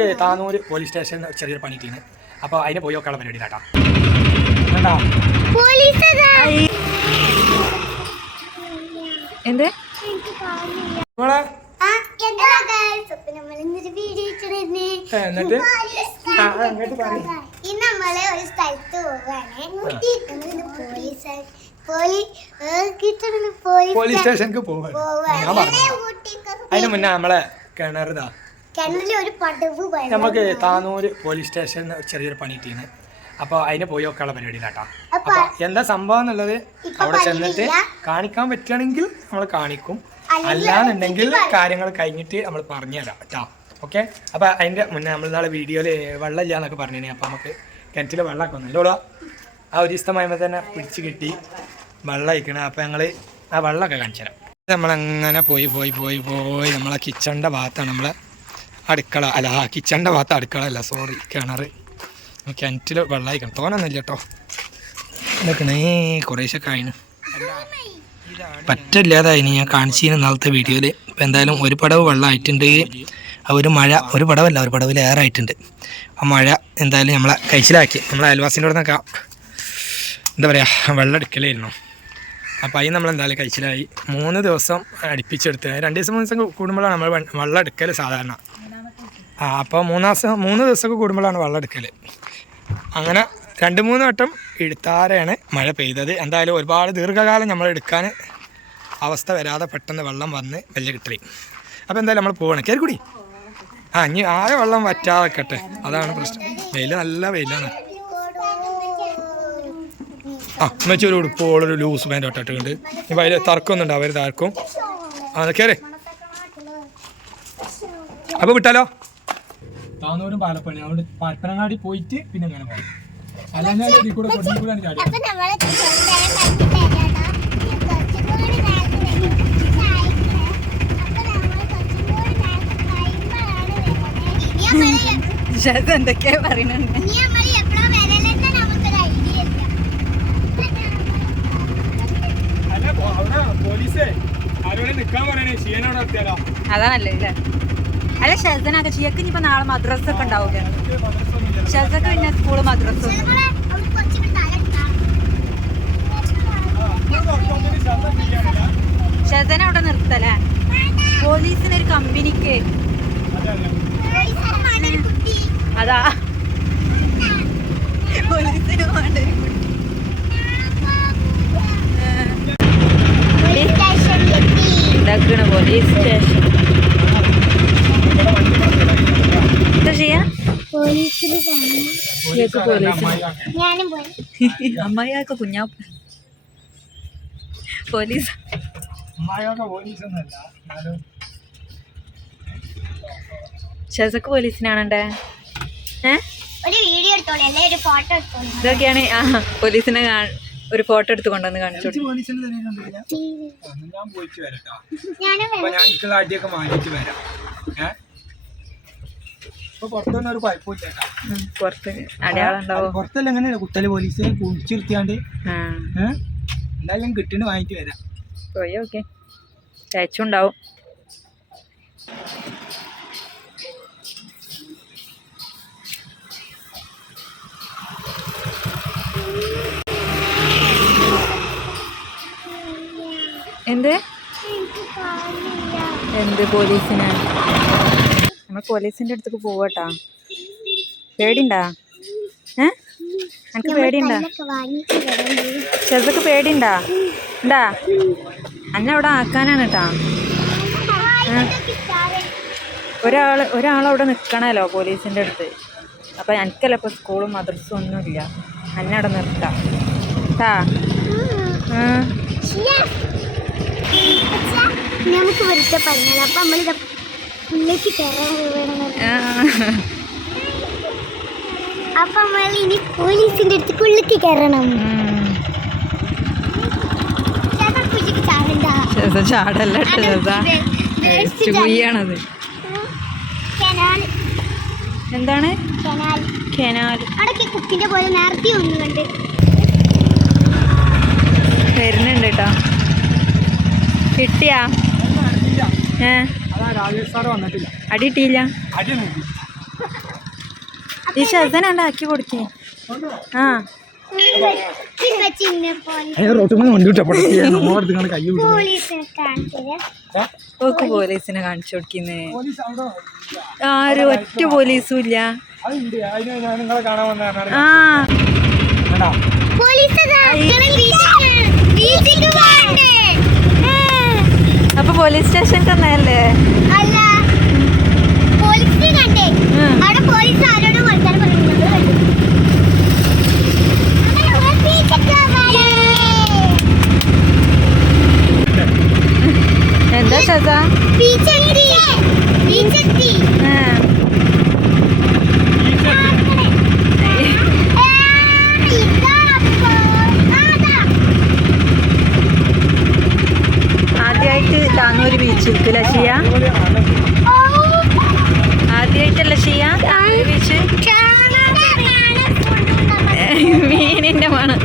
നമുക്ക് Tanur police station ചെറിയൊരു പണി കിട്ടിയാണ്. അപ്പോൾ അതിന് പോയി നോക്കാനുള്ള പരിപാടി കേട്ടോ. എന്ത് പോലീസ് സ്റ്റേഷനിലേക്ക് പോവാ. ഞാൻ പറഞ്ഞു അതിന് മുന്നേ നമ്മളെ കിണറുതാ നമുക്ക് താനൂർ പോലീസ് സ്റ്റേഷൻ ചെറിയൊരു പണി കിട്ടിയാണ്. അപ്പോൾ അതിന് പോയി നോക്കാനുള്ള പരിപാടി കേട്ടോ. അപ്പോൾ എന്താ സംഭവം എന്നുള്ളത് അവിടെ ചെന്നിട്ട് കാണിക്കാൻ പറ്റുകയാണെങ്കിൽ നമ്മൾ കാണിക്കും, അല്ലാന്നുണ്ടെങ്കിൽ കാര്യങ്ങൾ കഴിഞ്ഞിട്ട് നമ്മൾ പറഞ്ഞുതരാം കേട്ടോ. ഓക്കെ. അപ്പോൾ അതിൻ്റെ മുന്നേ നമ്മൾ നാളെ വീഡിയോയിൽ വെള്ളം ഇല്ല എന്നൊക്കെ പറഞ്ഞു. അപ്പോൾ നമുക്ക് കിണറ്റിൽ വെള്ളമൊക്കെ വന്നല്ലോ. ആ ഒരു ദിവസമായപ്പോൾ തന്നെ പിടിച്ച് കിട്ടി വെള്ളം അയക്കണം. അപ്പോൾ ഞങ്ങൾ ആ വെള്ളമൊക്കെ കാണിച്ചു തരാം. നമ്മളങ്ങനെ പോയി നമ്മളെ കിച്ചണിൻ്റെ ഭാഗത്താണ് നമ്മളെ അടുക്കള. അല്ല, കിച്ചണിൻ്റെ ഭാഗത്ത് അടുക്കള അല്ല, സോറി, കിണർ. കിണറ്റിൽ വെള്ളം അയക്കണം. തോന്നൊന്നുമില്ല കേട്ടോ. ഇതൊക്കെ കുറേശ്ശൊക്കെ ആയിന് പറ്റില്ലാതായിന്. ഞാൻ കാണിച്ചിരുന്ന നാളത്തെ വീഡിയോയിൽ. ഇപ്പം എന്തായാലും ഒരു പടവ് വെള്ളമായിട്ടുണ്ട്. ഒരു പടവല്ല, ഒരു പടവിൽ ഏറായിട്ടുണ്ട്. ആ മഴ എന്തായാലും നമ്മളെ കഴിച്ചിലാക്കി. നമ്മളെ അയൽവാസിൻ്റെ കൂടെ നിന്നൊക്കെ എന്താ പറയുക വെള്ളം എടുക്കലായിരുന്നു. അപ്പോൾ അതിന് നമ്മളെന്തായാലും കഴിച്ചിലായി. 3 ദിവസം അടുപ്പിച്ചെടുത്ത് 2 ദിവസം 3 ദിവസം കൂടുമ്പോഴാണ് നമ്മൾ വെള്ളം എടുക്കൽ സാധാരണ. അപ്പോൾ 3 ദിവസമൊക്കെ കൂടുമ്പോഴാണ് വെള്ളം എടുക്കൽ. അങ്ങനെ 2-3 വട്ടം എടുത്താരെയാണ് മഴ പെയ്തത്. എന്തായാലും ഒരുപാട് ദീർഘകാലം നമ്മൾ എടുക്കാൻ അവസ്ഥ വരാതെ പെട്ടെന്ന് വെള്ളം വന്ന് വലിയ കിട്ടൽ. അപ്പോൾ എന്തായാലും നമ്മൾ പോകണം. കയറിക്കൂടി. ഇനി ആരെ വെള്ളം വറ്റാതെക്കട്ടെ, അതാണ് പ്രശ്നം. വെയിൽ നല്ല വെയിലാണ്. അമ്മച്ചൊരു ഉടുപ്പോളൊരു ലൂസ് പാൻറ് ഇട്ടിട്ടുണ്ട്. ഇപ്പം അതിൽ തർക്കമൊന്നുണ്ട്, അവർ താർക്കും. കയറി. അപ്പോൾ വിട്ടാലോ? താനൂരും പാലപ്പള്ളി അവിടെ പരപ്പനങ്ങാടി പോയിട്ട് പിന്നെ അങ്ങനെ പോകും. അല്ലെങ്കിൽ ഇതിൽ കൂടെ കൊടിക്കൂടാണ് ചാടി. എന്തൊക്കെയാ പറയുന്നുണ്ട്. അതാണല്ലേ ഇല്ലേ? അല്ല, ഷെസനൊക്കെ ഷിയക്ക് ഇനിയിപ്പോ നാളെ മദ്രസ ഒക്കെ ഉണ്ടാവൂലേ? ഷെസക്ക് പിന്നെ സ്കൂള് മദ്രസ ഷെസന അവിടെ നിർത്തല്ലേ? പോലീസിനൊരു കമ്പനിക്ക് അതാ പോലീസിന് വേണ്ട ഉണ്ടാക്കണ പോലീസ് സ്റ്റേഷൻ. എന്താ ചെയ്യാ? അമ്മായിയൊക്കെ കുഞ്ഞാ പോലീസ്. ഷെസക്ക് പോലീസിനാണണ്ടേ. ഇതൊക്കെയാണ് പോലീസിനെ ഒരു ഫോട്ടോ എടുത്ത് കൊണ്ടുവന്ന് കാണിച്ചു. പുറത്ത് അടയാളം ഉണ്ടാവും. പുറത്തല്ല എങ്ങനെയല്ല കുത്തല് പോലീസ് കുടിച്ചിരുത്തിയാണ്ട് എന്തായാലും കിട്ടിന് വാങ്ങിട്ട് വരാം. പോയി ഓക്കെ തയ്ച്ചുണ്ടാവും. എന്ത് പോലീസിന്? നമ്മൾ പോലീസിന്റെ അടുത്തേക്ക് പോവട്ടാ. പേടിണ്ടാ? എനിക്ക് പേടിണ്ടാ? ചെറുതൊക്കെ പേടിണ്ടാ? ഉണ്ടാ? അന്നെ അവിടെ ആക്കാനാണ് കേട്ടാ. ഒരാളവിടെ നിൽക്കണല്ലോ പോലീസിന്റെ അടുത്ത്. അപ്പം എനിക്കല്ല ഇപ്പോൾ സ്കൂളും മദ്രസും ഒന്നുമില്ല. അന്നെ അവിടെ നിർത്താം കേട്ടാ. നമുക്ക് വെറുതെ പറഞ്ഞാൽ അപ്പം നമ്മളിത് ഉള്ളിലേക്ക് കയറാൻ അപ്പം നമ്മൾ ഇനി പോലീസിന്റെ അടുത്ത് ഉള്ളിലേക്ക് കയറണം. ചാടല്ല ചൂയാണത്. എന്താണ് കനാൽ? അടക്കെ കുക്കിന്റെ പോലെ നേരത്തെ ഒന്ന് കണ്ട് വരുന്നുണ്ട് കേട്ടോ. കിട്ടിയാ? അടി കിട്ടിയില്ല. ഈ ഷസനാണ്ട് ആക്കി കൊടുക്കേ. ആ ഓക്ക് പോലീസിനെ കാണിച്ചു കൊടുക്കുന്നേ. ആരും ഒറ്റ പോലീസും ഇല്ല. ആ അപ്പൊ പോലീസ് സ്റ്റേഷൻ തന്നെയല്ലേ? എന്താ ഷസ? ആദ്യമായിട്ട് താന്നൂര് ബീച്ചിൽ ഷിയ, ആദ്യമായിട്ടല്ല ഷിയ താന്നൂര് ബീച്ച്? മീനിന്റെ മണം.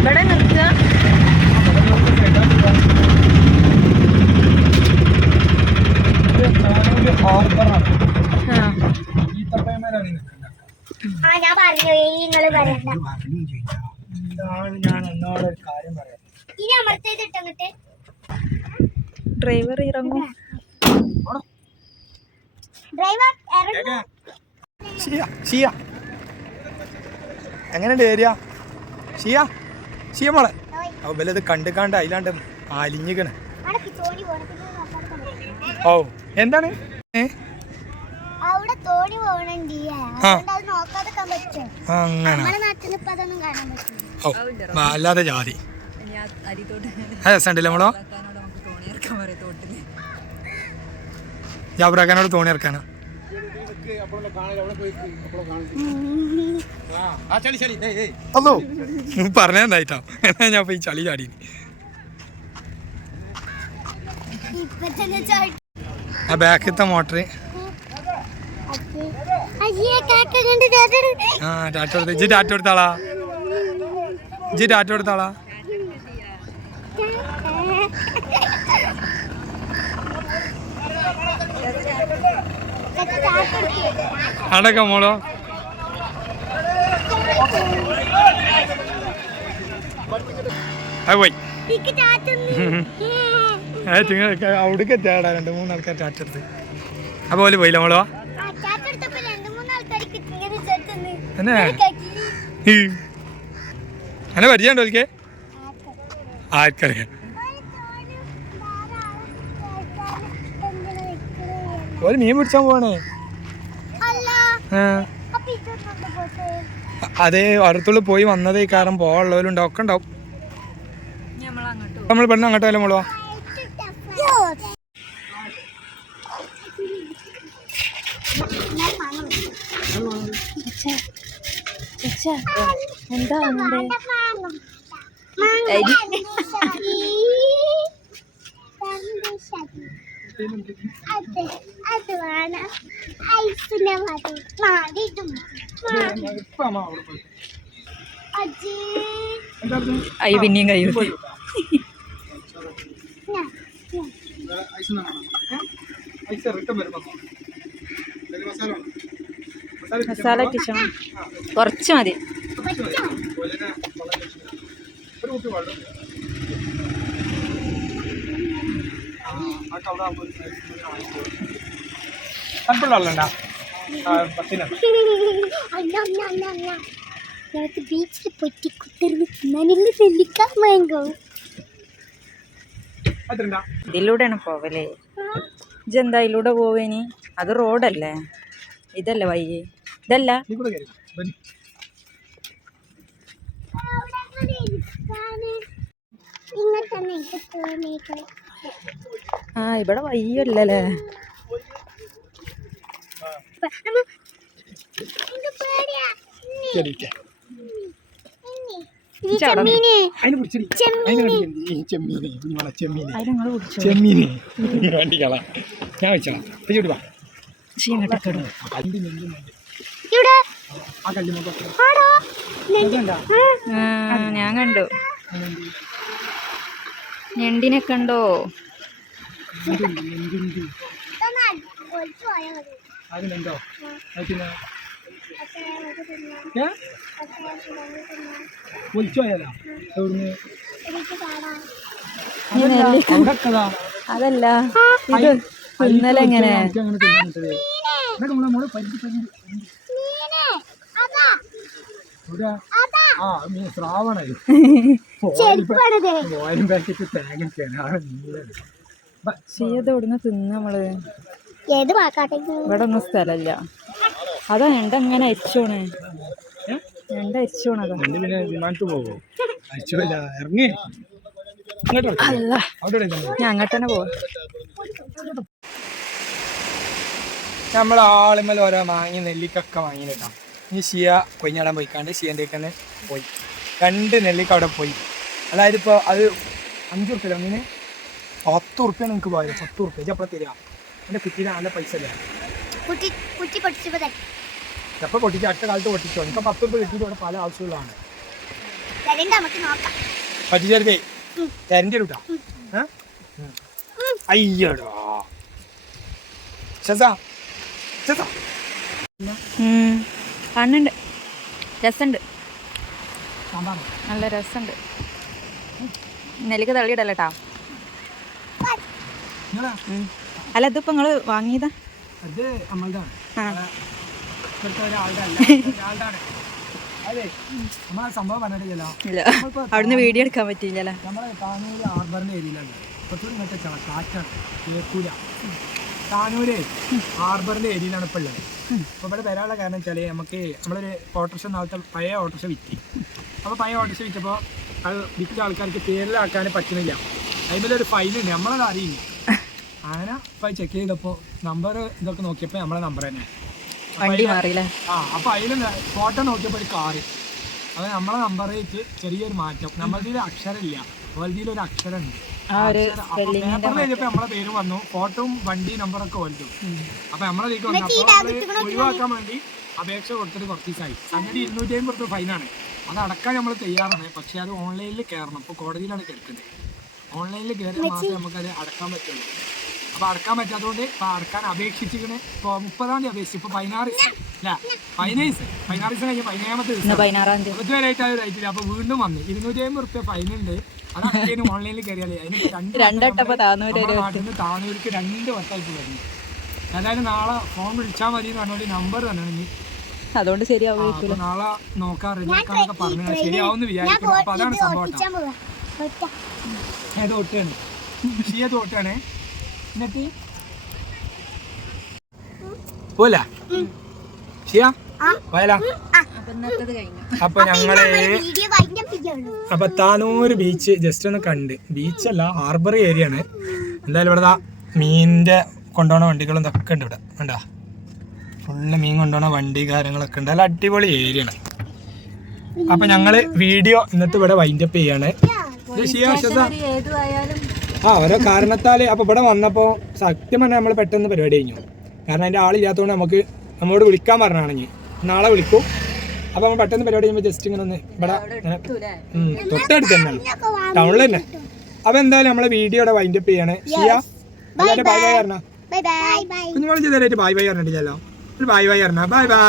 ഇവിടെ നിർത്തുക. ഡ്രൈവർ ഇറങ്ങും. എങ്ങനെയുണ്ട് ഏരിയ? ഷിയ ഷിയ മോളെ അവലത് കണ്ട് കണ്ട് അതിലാണ്ട് അലിഞ്ഞിക്കണ്. ഓ എന്താണ്? ഓ അല്ലാതെ ജാതി രസമുണ്ടല്ലേ മോളോ? ജാബ്രാക്കാനോട് തോണി ഇറക്കാനോ? അതോ പറഞ്ഞായിട്ടോ എന്നാ ഞാൻ പോയി ചളി ചാടി. ആ ബാക്കത്തെ മോട്ടറ് ആ ടാറ്റ കൊടുത്ത ഇജ്ജ് ടാറ്റ കൊടുത്താളാ? ഇജ്ജ് ടാറ്റ കൊടുത്താളാ? അടക്ക മോളോ പോയി അവിടേക്ക് എത്തിയാടാ 2-3 ആൾക്കാർ ടാറ്റ എടുത്ത്. അപ്പൊ പോലെ പോയില്ല മോളോ? എന്നെ എന്നെ പരിചയമുണ്ടോ? ഓൽക്ക് ആർക്കറിയാം. ഒരു മീൻ പിടിച്ചാൻ പോവാണേ. അതേ അടുത്തുള്ള പോയി വന്നതേ കാരണം പോകാനുള്ളവരും ഉണ്ടാവും, ഒക്കെ ഉണ്ടാവും. നമ്മൾ പെണ്ണ് അങ്ങോട്ട് വല്ല മോളോ? എന്താ അയ്യോ പിന്നെയും കഴിയും. മസാല ഇട്ടിച്ചോ? കുറച്ച് മതി. ബീച്ചിൽ പൊറ്റി കുത്തിരുന്ന് തിന്നാനുള്ള നെല്ലിക്ക മാങ്കോ. ഇതിലൂടെയാണ് പോവലേ? ഇജെന്താ ഇതിലൂടെ പോവേനി? അത് റോഡല്ലേ, ഇതല്ല വയ്യേ, ഇതല്ല. ആ ഇവിടെ വയ്യല്ലേ? ചെമ്മീന് വണ്ടി കളാ ഞാൻ വെച്ചാ ഇവിടെ ആടോ ഞാൻ കണ്ടു ഞണ്ടിനെ കണ്ടോ അതല്ല ഇത് ഇന്നലെ എങ്ങനെ ചെയ്തോടുന്ന തിന്ന് നമ്മള് ഏത് വാക്കാട്ടെ ഇവിടെ ഒന്നും സ്ഥലമില്ല അതാ ഞണ്ട എങ്ങനെ അരിച്ചോണ് ഞണ്ട അരിച്ചോണ് അതാ അല്ല ഞാൻ അങ്ങോട്ട് തന്നെ പോവാ നമ്മൾ ആളുമ്മൽ ഓരോ വാങ്ങി നെല്ലിക്കൊക്കെ വാങ്ങിയിട്ടാ ഇനി ഷിയ കൊഞ്ഞാടാൻ പോയിക്കാണ്ട് ഷിയൻ്റെ തന്നെ പോയി 2 നെല്ലിക്ക അവിടെ പോയി. അതായത് ഇപ്പോൾ അത് 5 ഉറുപ്പ്യ ഒന്നിന് 10 ഉറുപ്പ്യാണ് നിങ്ങൾക്ക് പോയത്. 10 ഉറുപ്പ്യ ഇതപ്പോൾ തരിക എൻ്റെ കുട്ടിയുടെ നല്ല പൈസ അല്ലേ എപ്പോൾ പൊട്ടിച്ച് അടുത്ത കാലത്ത് പൊട്ടിച്ചോ. എനിക്ക് 10 ഉറുപ്പ്യ കിട്ടിയിട്ട് ഇവിടെ പല ആവശ്യമുള്ളതാണ്. പറ്റിച്ചേർക്കേ തരൻ്റെ കൂട്ടാ അയ്യടാ ശസാ കണ്ണുണ്ട് രസമുണ്ട് നല്ല രസമുണ്ട് നെല്ലിക്ക തള്ളിയിടല്ലേട്ടാ അല്ല ഇതിപ്പോ നിങ്ങള് വാങ്ങിയതാ അത് നമ്മളുടെ അതെ നമ്മളെ സംഭവം പറഞ്ഞിട്ടില്ലല്ലോ. ഇല്ല അവിടുന്ന് വീഡിയോ എടുക്കാൻ പറ്റിയില്ലല്ലോ. നമ്മളെ താനൂര് ഹാർബറിന്റെ ഏരിയയിലല്ല കുറച്ചുകൂടി ഇങ്ങനത്തെ കാറ്റാണ് കേൾക്കൂല. താനൂര് ഹാർബറിന്റെ ഏരിയയിലാണ് ഇപ്പോൾ ഉള്ളത്. അപ്പോൾ ഇവിടെ വരാനുള്ള കാരണം വെച്ചാൽ നമുക്ക് നമ്മളൊരു ഓട്ടോറിക്ഷ നാളത്തെ പഴയ ഓട്ടോറിക്ഷ വിറ്റി. അപ്പോൾ പഴയ ഓട്ടോറിക്ഷ വിറ്റപ്പോൾ അത് വിറ്റ ആൾക്കാർക്ക് പേരിലാക്കാൻ പറ്റുന്നില്ല. അതിലൊരു ഫൈനുണ്ട് നമ്മളത് അറിയില്ല. അങ്ങനെ ഇപ്പോൾ ചെക്ക് ചെയ്തപ്പോൾ നമ്പർ ഇതൊക്കെ നോക്കിയപ്പോൾ നമ്മളെ നമ്പർ തന്നെ വണ്ടി മാറിയില്ലേ. അപ്പോൾ അതിൽ ഫോട്ടോ നോക്കിയപ്പോൾ ഒരു കാറ്. അത് നമ്മളെ നമ്പർ വെച്ച് ചെറിയൊരു മാറ്റം. നമ്മളതിൽ അക്ഷരമില്ല, ഓലതിയിൽ ഒരു അക്ഷരമുണ്ട്. പേപ്പറിൽ കഴിഞ്ഞപ്പോൾ നമ്മളെ പേര് വന്നു, ഫോട്ടോയും വണ്ടി നമ്പറൊക്കെ വലുതും. അപ്പോൾ നമ്മളതിലേക്ക് വന്നു. അപ്പോൾ ഒഴിവാക്കാൻ വേണ്ടി അപേക്ഷ കൊടുത്തിട്ട് കുറച്ച് ദിവസമായി. സംഗതി 250 രൂപ ഫൈനാണ്. അത് അടക്കാൻ നമ്മൾ തയ്യാറാണ്. പക്ഷേ അത് ഓൺലൈനിൽ കയറണം. ഇപ്പോൾ കോടതിയിലാണ് കിടക്കുന്നത്. ഓൺലൈനിൽ കയറിയാൽ മാത്രമേ നമുക്കത് അടക്കാൻ പറ്റുള്ളൂ. അപ്പോൾ അടക്കാൻ പറ്റാത്തതുകൊണ്ട് ഇപ്പോൾ അടക്കാൻ അപേക്ഷിച്ചിങ്ങനെ ഇപ്പോൾ 30-ാം തീയതി അപേക്ഷിച്ചു. ഇപ്പോൾ 16 അല്ല 15 ദിവസം 16 ദിവസം കഴിഞ്ഞ് 17-ാമത്തെ ദിവസം 16-ാം തീയതി ഇതുവരെയായിട്ട് അത് റേറ്റില്ല. അപ്പോൾ വീണ്ടും വന്നു 250 രൂപ ഫൈനുണ്ട്. അതാണ് ഓൺലൈനിൽ കയറിയാലേ അതിന് നാട്ടിൽ നിന്ന് താനൂർക്ക് 2 വട്ടമായിട്ട് വരുന്നു. ഏതായാലും നാളെ ഫോൺ വിളിച്ചാൽ മതി എന്ന് പറഞ്ഞാൽ നമ്പർ തന്നെ അതുകൊണ്ട് ശരിയാവും. നാളെ നോക്കാം റെഡിയാക്കാന്നൊക്കെ പറഞ്ഞു. ശരിയാവുമെന്ന് വിചാരിക്കുന്നു. അപ്പോൾ അതാണ് സംഭവം. ഏത് ഒട്ടാണ് ഷിയത് ഒട്ടാണ് എന്നിട്ട് പോല ഷിയ പോയാലോ. അപ്പൊ ഞങ്ങള് അപ്പൊ താനൂര് ബീച്ച് ജസ്റ്റ് ഒന്ന് കണ്ട്. ബീച്ചല്ല ഹാർബർ ഏരിയ ആണ്. എന്തായാലും ഇവിടെ മീനിന്റെ കൊണ്ടുപോണ വണ്ടികളും ഇതൊക്കെ ഉണ്ട്. ഇവിടെ കണ്ടാ ഫുള്ള് മീൻ കൊണ്ടുപോണ വണ്ടി കാര്യങ്ങളൊക്കെ ഉണ്ട്. നല്ല അടിപൊളി ഏരിയ ആണ്. അപ്പൊ ഞങ്ങള് വീഡിയോ ഇന്നത്തെ ഇവിടെ വൈൻഡപ്പ് ചെയ്യാണ്. ഓരോ കാരണത്താല് അപ്പൊ ഇവിടെ വന്നപ്പോ സത്യം പറഞ്ഞാൽ നമ്മൾ പെട്ടെന്ന് പരിപാടി കഴിഞ്ഞു. കാരണം അതിന്റെ ആളില്ലാത്തതുകൊണ്ട് നമുക്ക് നമ്മളോട് വിളിക്കാൻ പറഞ്ഞാണെങ്കിൽ നാളെ വിളിക്കും. അപ്പൊ നമ്മൾ പെട്ടെന്ന് പരിപാടി ചെയ്യുമ്പോൾ ജസ്റ്റ് ഇങ്ങനെ ഒന്ന് ഇവിടെ തൊട്ടടുത്ത് തന്നെയാണ്, ടൗണിൽ തന്നെ. അപ്പൊ എന്തായാലും നമ്മളെ വീഡിയോ ഇവിടെ വൈൻഡപ്പ് ചെയ്യാണ്. ഷിയ ബൈ ബൈ പറഞ്ഞ കുഞ്ഞുമോളെ ചെയ്താലായിട്ട് ബൈ ബൈ പറഞ്ഞിട്ടില്ലല്ലോ. ഒരു ബൈ ബൈ പറഞ്ഞ ബൈ ബൈ.